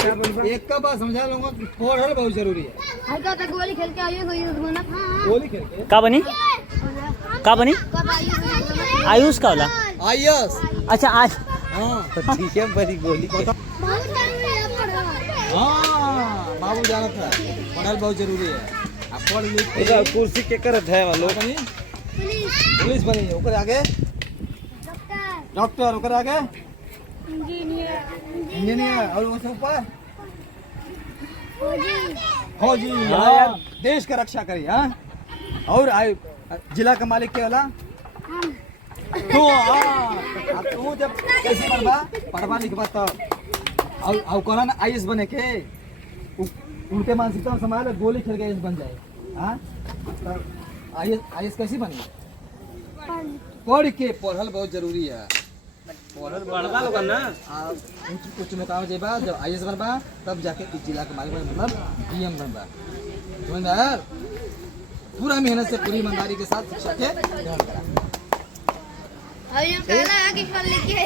एक का बात समझा लूंगा, पढ़ल बहुत जरूरी है। हल्का तक गोली खेल के आइए बना। गोली खेल के का बनी का बनी आयुष का वाला आयुष। अच्छा आज हाँ ठीक है, बड़ी गोली हाँ बाबू जाना था, पढ़ल बहुत जरूरी है। अब पढ़ लिख कुर्सी के करत है वालों बनी, पुलिस बनी, ऊपर आगे डॉक्टर, ऊपर आगे इंजीनियर, और वो से ऊपर फौजी। हाँ, देश का रक्षा करी। हाँ, और जिला का मालिक क्या वाला तू। हाँ, तू जब कैसे पढ़वा लिखवा तो और कहना ना आईएएस बने के, उनके मानसिकता में समाज गोली खेल के आईएएस बन जाए। हाँ, आईएएस कैसे बने? पढ़ के, पढ़ल बहुत जरूरी है। पढ़ल बड़का लोग ना कुछ मुकाम जेबा, जब आईएएस बनबा तब जाके इस जिला के मालिक मतलब डीएम बनबा। समझदार, पूरा मेहनत से पूरी ईमानदारी के साथ शिक्षा के ग्रहण करा। अब ये कहना है कि कल लिखे